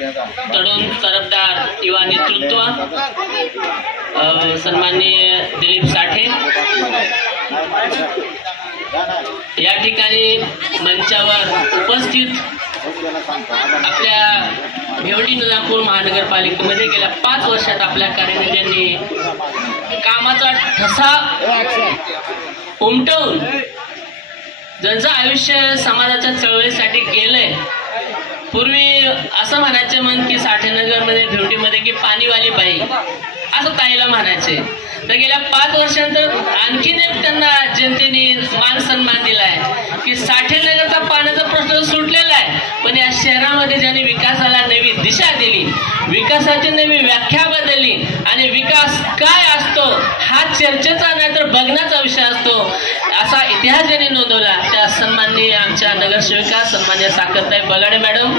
तरुण तरफदार युवा नेतृत्व सन्माननीय दिलीप साठे या ठिकाणी मंचावर उपस्थित आपल्या भिवंडी नदापूर महानगरपालिकेमध्ये गेल्या 5 वर्षात आपल्या कार्यकर्त्यांनी कामाचा ठसा उमटवून ज्यांचं आयुष्य समाजाच्या चळवळीसाठी गेलंय. पूर्वी असं म्हणायचे मन की साठेनगरमध्ये भिवंडीमध्ये की पाणीवाली बाई असं ताईला म्हणायचे. तर गेल्या 5 वर्षांतर आणखीन एक त्यांना जनतेने मान सन्मान दिलाय की साठेनगरचा पाण्याचा प्रश्न सुटलेला आहे, पण या शहरामध्ये ज्यांनी विकासाला नवी दिशा दिली, विकासाची नवी व्याख्या बदलली आणि विकास काय असतो हा चर्चेचा नाही तर बघण्याचा विषय असतो असा इतिहास ज्यांनी नोंदवला त्या सन्माननीय आमच्या नगरसेविका सन्माननीय साखरताई बगाडे मॅडम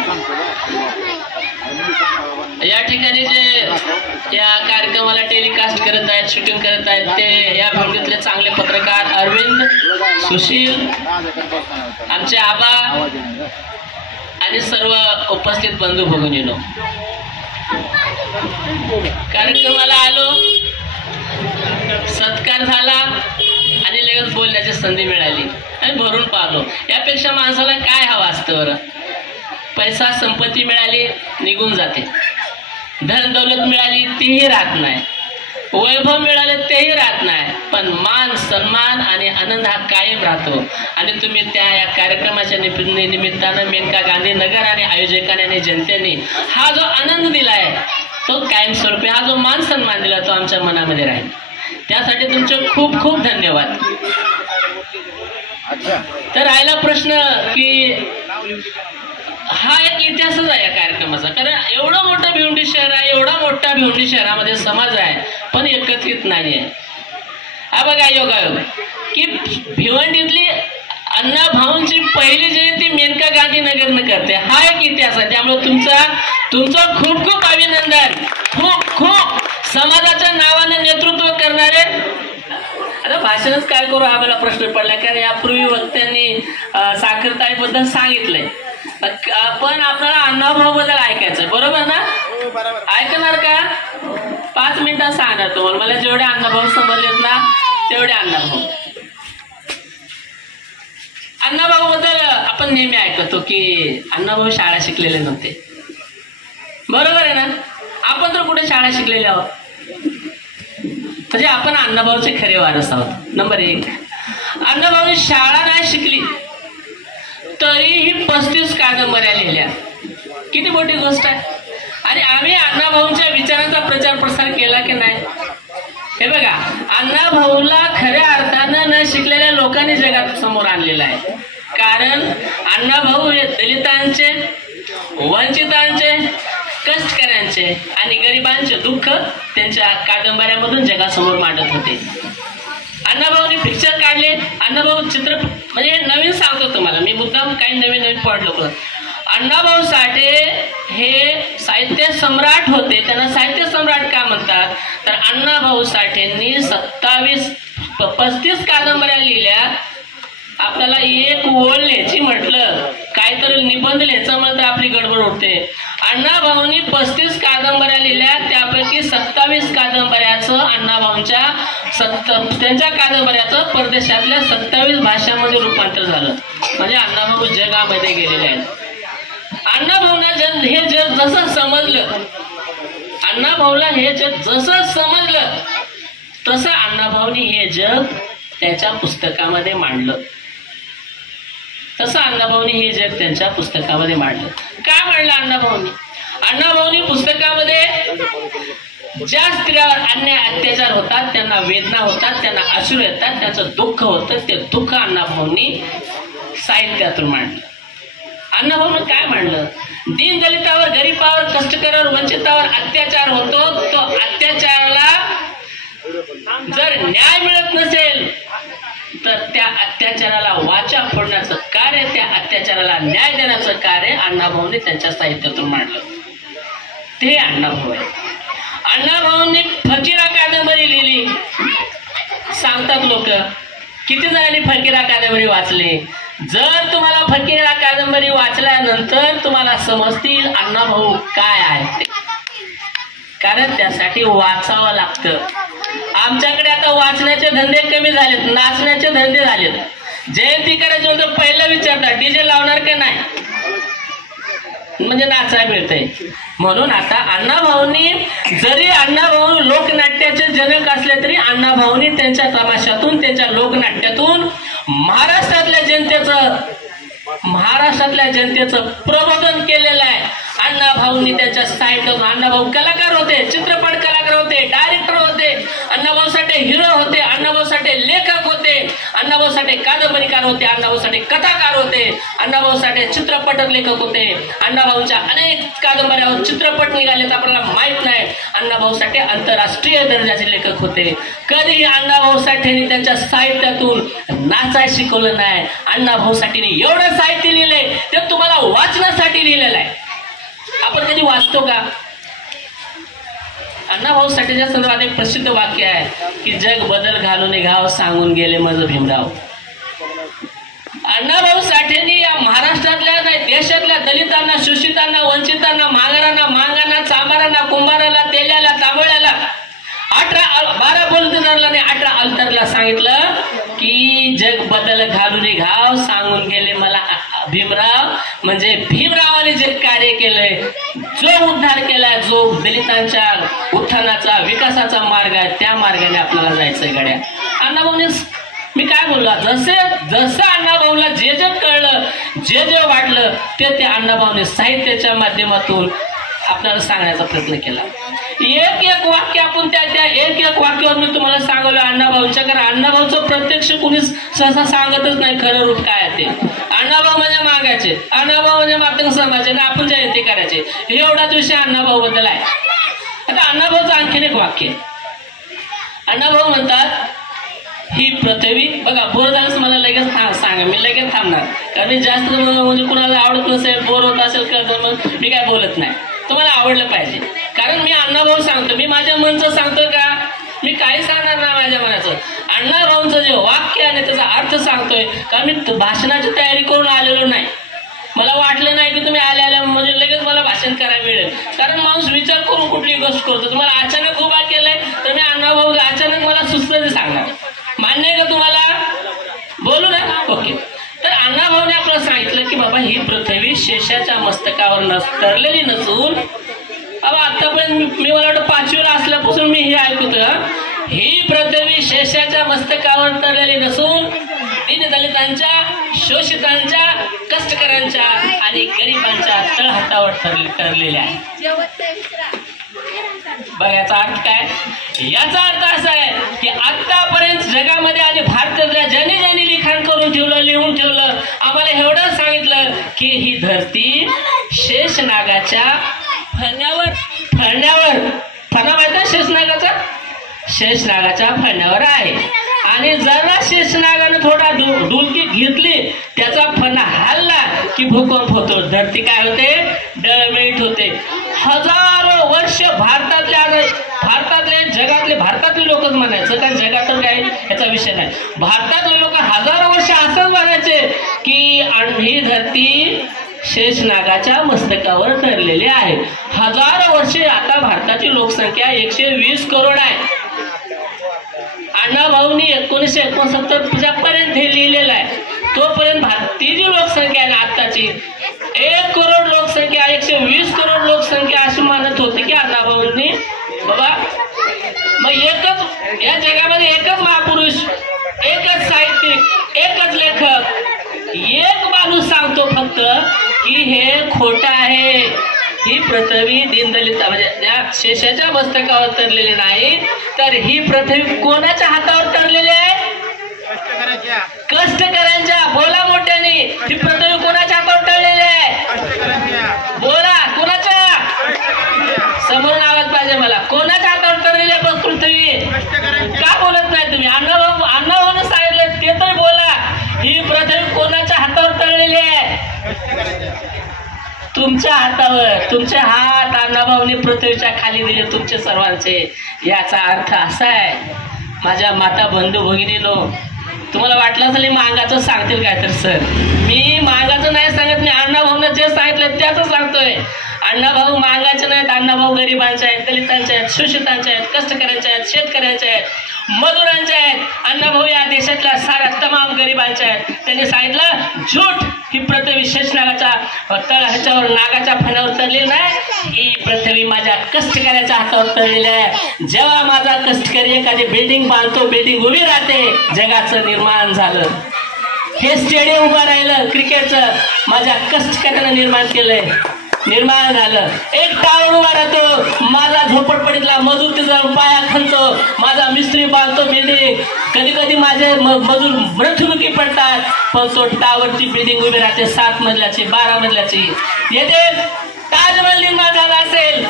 या ठिकाणी जे या कार्यक्रमाला टेलिकास्ट करत आहेत, शूटिंग करत आहेत ते या भिवंडीतले चांगले पत्रकार अरविंद, सुशील, आमचे आबा आणि सर्व उपस्थित बंधू भगिनींनो. कार्यक्रमाला आलो, सत्कार झाला आणि लगेच बोलण्याची संधी मिळाली आणि भरून पाहलो. यापेक्षा माणसाला काय हवं असतं बरं? पैसा संपत्ती मिळाली निघून जाते, धन दौलत मिळाली तीही राहत नाही, वैभव मिळाले तेही राहत नाही, पण मान सन्मान आणि आनंद हा कायम राहतो. आणि तुम्ही त्या या कार्यक्रमाच्या निमित्तानं मेनका गांधी नगर आणि आयोजकांनी आणि जनतेने हा जो आनंद दिलाय तो कायमस्वरूपी हा जो मान सन्मान दिला तो आमच्या मनामध्ये राहील. त्यासाठी तुमचे खूप खूप धन्यवाद. तर राहिला प्रश्न की हा एक इतिहासच आहे या कार्यक्रमाचा, कारण एवढं मोठं भिवंडी शहर आहे, एवढा मोठा भिवंडी शहरामध्ये समाज आहे पण एकत्रित नाहीये. हा बघा योगायोग की भिवंडीतली अण्णा भाऊंची पहिली जयंती मेनका गांधी नगरनं करते, हा एक इतिहास आहे. त्यामुळे तुमचं खूप खूप अभिनंदन. खूप खूप समाजाच्या नावाने नेतृत्व करणारे. आता भाषणच काय करू हा मला प्रश्न पडला, कारण यापूर्वी वक्त्यांनी साखरताईबद्दल सांगितलंय, पण आपल्याला अण्णाभाऊ बद्दल ऐकायचं बरोबर ना? ऐकणार का? 5 मिनिटात सांगणार तुम्हाला. मला जेवढे अण्णाभाऊ समजलेत ना तेवढे अण्णाभाऊ. अण्णाभाऊ बद्दल आपण नेहमी ऐकतो की अण्णाभाऊ शाळा शिकलेले नव्हते, बरोबर आहे ना? आपण तर कुठे शाळा शिकलेले आहोत, म्हणजे आपण अण्णाभाऊचे खरे वारस आहोत. नंबर 1, अण्णाभाऊनी शाळा नाही शिकली तरीही 35 कादंबऱ्या लिहिल्या. किती मोठी गोष्ट आहे. आणि आम्ही अण्णाभाऊंच्या विचारांचा प्रचार प्रसार केला की नाही? हे बघा, अण्णाभाऊला खऱ्या अर्थानं न शिकलेल्या लोकांनी जगात समोर आणलेलं आहे. कारण अण्णाभाऊ हे दलितांचे, वंचितांचे, कष्टकऱ्यांचे आणि गरिबांचे दुःख त्यांच्या कादंबऱ्यामधून जगासमोर मांडत होते. अण्णाभाऊनी पिक्चर काढले, अण्णाभाऊ चित्र, म्हणजे नवीन सांगतो तुम्हाला मी, मुद्दाम काही नवीन पॉईंट लोक. अण्णाभाऊ साठे हे साहित्य सम्राट होते. त्यांना साहित्य सम्राट का म्हणतात तर अण्णाभाऊ साठेंनी 35 कादंबऱ्या लिहिल्या. आपल्याला एक ओळ लिहायची म्हटलं, काहीतरी निबंध लिहायचं म्हटलं आपली गडबड उठते. अण्णाभाऊंनी 35 कादंबऱ्या लिहिल्या, त्यापैकी 27 कादंबऱ्याचं अण्णाभाऊंच्या त्यांच्या कादंबऱ्याचं परदेशातल्या 27 भाषांमध्ये रूपांतर झालं. म्हणजे अण्णाभाऊ जगामध्ये गेलेले आहेत. अण्णाभाऊला हे जग जसं समजलं, अण्णाभाऊला हे जग जसं समजलं तसं अण्णाभाऊनी हे जग त्याच्या पुस्तकामध्ये मांडलं. तसं अण्णाभाऊनी हे जग त्यांच्या पुस्तकामध्ये मांडलं. काय मांडलं अण्णाभाऊनी? अण्णाभाऊनी पुस्तकामध्ये ज्या स्त्रियावर अन्याय अत्याचार होतात, त्यांना वेदना होतात, त्यांना अश्रू येतात, त्यांचं दुःख होतं, ते दुःख अण्णाभाऊंनी साहित्यातून मांडलं. अण्णाभाऊनं काय मांडलं? दीनदलितावर, गरीबावर, कष्टकऱ्यावर, वंचितावर अत्याचार होतो, तो अत्याचाराला जर न्याय मिळत नसेल तर त्या अत्याचाराला वाचा फोडण्याचं कार्य, त्या अत्याचाराला न्याय देण्याचं कार्य अण्णाभाऊंनी त्यांच्या साहित्यातून मांडलं. ते अण्णाभाऊ आहे. अण्णाभाऊंनी फकीरा कादंबरी लिहिली. सांगतात लोक किती जणांनी फकीरा कादंबरी वाचली? जर तुम्हाला फकीर या कादंबरी वाचल्यानंतर तुम्हाला समजतील अण्णाभाऊ काय आहे ते, कारण त्यासाठी वाचावं लागतं. आमच्याकडे आता वाचण्याचे धंदे कमी झालेत, नाचण्याचे धंदे झालेत. जयंती करायची नंतर पहिलं विचारतात डीजे लावणार का नाही, म्हणजे नाचायला मिळतंय. म्हणून आता अण्णाभाऊंनी, जरी अण्णाभाऊ लोकनाट्याचे जनक असले तरी अण्णाभाऊंनी त्यांच्या तमाशातून, त्यांच्या लोकनाट्यातून महाराष्ट्रातल्या जनतेचं प्रबोधन केलेलं आहे. अण्णाभाऊंनी त्यांच्या साहित्यातून, अण्णाभाऊ कलाकार होते, चित्रपट कलाकार होते, डायरेक्टर होते, अण्णाभाऊ साठे हिरो होते, अण्णाभाऊ साठे लेखक होते, अण्णाभाऊ साठे कादंबरीकार होते, अण्णाभाऊ साठे कथाकार होते, अण्णाभाऊ साठे चित्रपट लेखक होते. अण्णाभाऊंच्या अनेक कादंबऱ्यावर चित्रपट निघालेत आपल्याला माहित नाही. अण्णाभाऊ साठे आंतरराष्ट्रीय दर्जाचे लेखक होते. कधीही अण्णाभाऊ साठेंनी त्यांच्या साहित्यातून नाचाय शिकवलं नाही. अण्णाभाऊ साठेंनी एवढं साहित्य लिहिलंय ते तुम्हाला वाचण्यासाठी लिहिलेलं आहे. आपण कधी वाचतो का? अण्णाभाऊ साठेच्या संदर्भात एक प्रसिद्ध वाक्य आहे की जग बदल घालून घाव सांगून गेले माझं भीमराव. अण्णाभाऊ साठेंनी या महाराष्ट्रातल्या नाही देशातल्या दलितांना, शोषितांना, वंचितांना, मांगरांना, मांगांना, चांबारांना, कुंभाराला, तेल्याला, तांबळ्याला 12 बोलतनारला नाही 18 अल्तरला सांगितलं की जग बदल घालून घाव सांगून गेले मला भीमराव. म्हणजे भीमरावाने जे कार्य केलंय, जो उद्धार केलाय, जो दलितांच्या उत्थानाचा, विकासाचा मार्ग आहे, त्या मार्गाने आपल्याला जायचंय गड्या. अण्णाभाऊने, मी काय बोललो, जसं अण्णाभाऊला जे जे कळलं, जे जे वाटलं ते अण्णाभाऊने साहित्याच्या माध्यमातून आपल्याला सांगण्याचा प्रयत्न केला. एक एक वाक्य आपण त्या एक एक वाक्यावर मी तुम्हाला सांगवलं अण्णाभाऊच्या, कारण अण्णाभाऊचं प्रत्यक्ष कुणी सहसा सांगतच नाही खरं रूप काय ते. अण्णाभाऊ म्हणजे मागायचे, अण्णाभाऊ म्हणजे मातंग समाजाचे ना आपण जयंती करायचे, एवढाच विषय अण्णाभाऊ बद्दल आहे. आता अण्णाभाऊचं आणखीन एक वाक्य, अण्णाभाऊ म्हणतात ही पृथ्वी, बघा बोर झालंच मला लगेच सांगा, मी लगेच थांबणार, कारण मी जास्त म्हणजे कुणाला आवडत नसेल, बोर होत असेल तर मग मी काय बोलत नाही. तुम्हाला आवडलं पाहिजे, कारण मी अण्णाभाऊ सांगतो, मी माझ्या मनचं सांगतो का, मी काही सांगणार नाही माझ्या मनाचं. अण्णाभाऊंचं जे वाक्य आहे त्याचा अर्थ सांगतोय, कारण मी भाषणाची तयारी करून आलेलो नाही. मला वाटलं नाही की तुम्ही आल्या म्हणजे लगेच मला भाषण करायला मिळेल, कारण माणूस विचार करून कुठली गोष्ट करतो. तुम्हाला अचानक उभा केलंय तर मी अण्णाभाऊ अचानक मला सुचलं ते सांगणार. मान्य आहे का तुम्हाला? बोलू ना, ओके. तर अण्णाभाऊने आपल्याला सांगितलं की बाबा ही पृथ्वी शेषाच्या मस्तकावर तरलेली नसून, बाबा आतापर्यंत मी मला वाटतं 5वीला असल्यापासून मी हे ऐकतो, ही पृथ्वी शेषाच्या मस्तकावर तरलेली नसून दलितांच्या, शोषितांच्या, कष्टकऱ्यांच्या आणि गरिबांच्या तळहातावर ठरलेल्या आहे. बघा याचा अर्थ काय? याचा अर्थ असा आहे की आतापर्यंत जगामध्ये आणि भारतातल्या ज्यांनी ज्यांनी लिखाण करून ठेवलं, लिहून ठेवलं, आम्हाला एवढं सांगितलं की ही धरती शेषनागाच्या फण्यावर फणा माहिती आहे शेषनागाचा? शेषनागाच्या फण्यावर आहे. आणि जरा शेषनागाने थोडा डुलकी घेतली, त्याचा फणा हल्ला की भूकंप होतो, धरती काय होते? डळमळीत होते. हजारो वर्ष भारतातले जगातले लोकच म्हणायचं, कारण जगात काय याचा विषय नाही, भारतातले लोक हजारो वर्ष असंच म्हणायचे की ही धरती शेषनागाच्या मस्तकावर तरलेली आहे. हजारो वर्षे. आता भारताची लोकसंख्या 120 करोड आहे. अण्णाभाऊंनी 1969 पर्यंत हे लिहिलेलं आहे. तोपर्यंत भारतीय जी लोकसंख्या आहे ना आत्ताची 1 करोड लोकसंख्या, 120 करोड लोकसंख्या अशी मानत होते की अण्णाभाऊंनी बाबा मग एकच या जगामध्ये एकच महापुरुष, एकच साहित्यिक, एकच लेखक, एक माणूस सांगतो फक्त की हे खोटं आहे. ही पृथ्वी दीनदलित म्हणजे त्या शेषाच्या मस्तकावर तरलेली नाही, तर ही पृथ्वी कोणाच्या हातावर तरलेली आहे? कष्टकऱ्यांच्या. बोला मोठ्याने, ही पृथ्वी कोणाच्या हातावर तरलेली आहे? बोला, कोणाच्या? समोरून आवाज पाहिजे मला. कोणाच्या हातावर तरलेली आहे पृथ्वी? का बोलत नाही तुम्ही? अण्णाभाऊने सांगितलं ते तर बोला. ही पृथ्वी कोणाच्या हातावर तरलेली आहे? तुमच्या हातावर. तुमचे हात अण्णाभाऊंनी पृथ्वीच्या खाली दिले तुमचे सर्वांचे. याचा अर्थ असा आहे माझ्या माता बंधू भगिनीनो, तुम्हाला वाटलं असेल मांगाचं सांगतील काय तर सर, मी मांगाचं नाही सांगत, मी अण्णाभाऊनं जे सांगितलं त्याच सांगतोय. अण्णाभाऊ मांगाचे नाहीत, अण्णाभाऊ गरिबांचे आहेत, दलितांचे आहेत, शोषितांचे आहेत, कष्टकऱ्यांचे आहेत, शेतकऱ्यांचे आहेत, मजुरांचे आहेत. अण्णाभाऊ या देशातल्या साऱ्या तमाम गरिबांचे आहेत. त्यांनी सांगितलं झूट ही पृथ्वी शेषनागाच्या तळ ह्याच्यावर नागाच्या फणावर तरलेली नाही, ही पृथ्वी माझ्या कष्टकऱ्याच्या हातावर तरलेली आहे. जेव्हा माझा कष्टकरी एखादी बिल्डिंग बांधतो, बिल्डिंग उभी राहते, जगाचं निर्माण झालं. हे स्टेडियम उभं राहिलं क्रिकेटचं, माझ्या कष्टकऱ्यानं निर्माण केलंय, निर्माण झालं. एक टावर उभा राहतो, माझा झोपडपट्टीतला मजूर तिचा पाया खणतो, माझा मिस्त्री बांधतो बिल्डिंग. कधी कधी माझे मजूर मृत्युमुखी पडतात, पण तो टावरची बिल्डिंग उभी राहते 7 मजल्याची 12 मजल्याची. येथे ताजमहल निर्माण झाला असेल,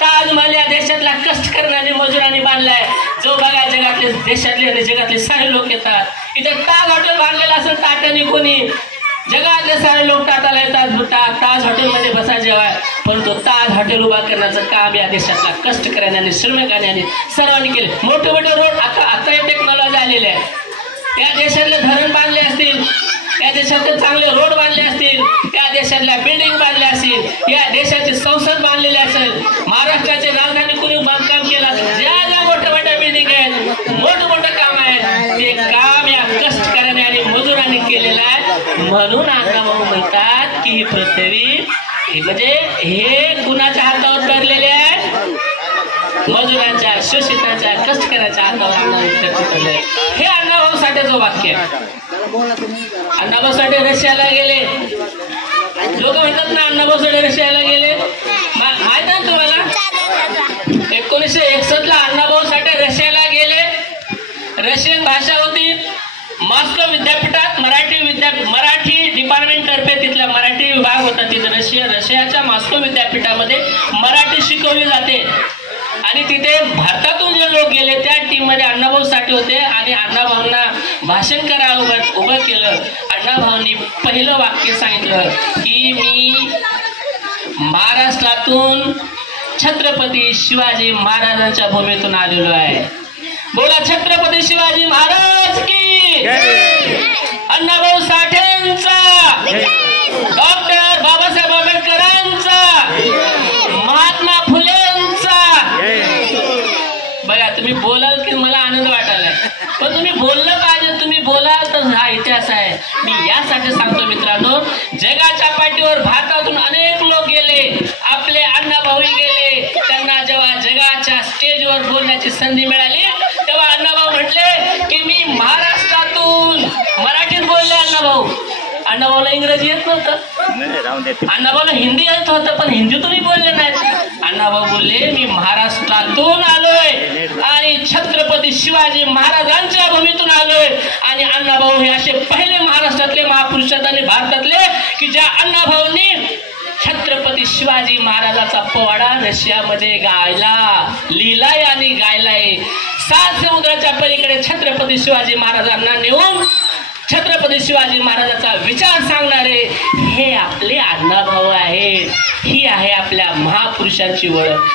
ताजमहल या देशातल्या कष्टकऱ्यांनी मजुरांनी बांधलाय, जो बघा जगातले देशातले आणि जगातले सारे लोक येतात. इथे ताज हॉटेल बांधलेलं असेल टाटाने, कोणी जगातले सारे लोक टाटाला येतात, ताज हॉटेलमध्ये बसा जेवाय. परंतु ताज हॉटेल उभा करण्याचं काम या देशातल्या कष्टकऱ्यांनी श्रमिकांनी सर्वांनी केले. मोठे मोठे रोड आता हे टेक्नॉलॉजी आलेली आहे. या देशातले धरण बांधले असतील, या देशातले चांगले रोड बांधले असतील, या देशातल्या बिल्डिंग बांधल्या असतील, या देशाची संसद बांधलेली असेल, महाराष्ट्राची राजधानी कुणी बांधकाम केलं असेल, ज्या ज्या मोठ्या मोठ्या बिल्डिंग आहेत, मोठं मोठं काम आहे, ते काम या कष्टकऱ्यांनी आणि मजुरांनी केलेलं आहे. म्हणून अण्णाभाऊ म्हणतात की ही पृथ्वी म्हणजे हे कुणाच्या हातावर तरलेले आहे, मजुरांच्या, शोषितांच्या, कष्टकऱ्याच्या हातावर. हे अण्णाभाऊ साठेचं वाक्य. अण्णाभाऊ साठे रशियाला गेले, लोक म्हणतात ना अण्णाभाऊ साठे रशियाला गेले, माहित आहे तुम्हाला? 1961 ला अण्णाभाऊ साठे रशियाला गेले. रशियन भाषा होती. मॉस्को विद्यापीठात मराठी डिपार्टमेंट तर्फे तिथला मराठी विभाग होता. तिथे रशियाच्या मॉस्को विद्यापीठामध्ये मराठी शिकवली जाते. आणि तिथे भारतातून जे लोक गेले त्या टीम मध्ये अण्णाभाऊ साठे होते. आणि अण्णाभाऊंना भाषण करायला उभं केलं. अण्णाभाऊंनी पहिलं वाक्य सांगितलं की मी महाराष्ट्रातून छत्रपती शिवाजी महाराजांच्या भूमीतून आलेलो आहे. बोला छत्रपती शिवाजी महाराज की, अण्णाभाऊ साठेंचा, डॉक्टर बाबासाहेब आंबेडकरांचा, महात्मा फुलेंचा. बघा तुम्ही बोलाल की मला आनंद वाटायलाय, पण तुम्ही बोललं पाहिजे. तुम्ही बोलाल तर हा इतिहास आहे. मी यासाठी सांगतो मित्रांनो, जगाच्या पाठीवर भारतातून अनेक लोक गेले, आपले अण्णाभाऊ गेले. त्यांना जेव्हा जगाच्या स्टेजवर बोलण्याची संधी मिळाली तेव्हा अण्णाभाऊ म्हटले की मी महाराष्ट्रातून, मराठीत बोलले अण्णाभाऊ. अण्णाभाऊला इंग्रजी येत नव्हतं, अण्णाभाऊला हिंदी येत होतं, पण हिंदीतूनही बोलले नाहीत. अण्णाभाऊ बोलले मी महाराष्ट्रातून आलोय आणि छत्रपती शिवाजी महाराजांच्या भूमीतून आलोय. आणि अण्णाभाऊ हे असे पहिले महाराष्ट्रातले महापुरुष आणि भारतातले की ज्या अण्णाभाऊंनी छत्रपती शिवाजी महाराजाचा पोवाडा रशियामध्ये लिहिलाय आणि गायलाय. 7 समुद्राच्या पलीकडे छत्रपती शिवाजी महाराजांना नेऊन छत्रपती शिवाजी महाराजांचा विचार सांगणारे हे आपले अण्णाभाऊ आहेत. ही आहे आपल्या महापुरुषांची ओळख.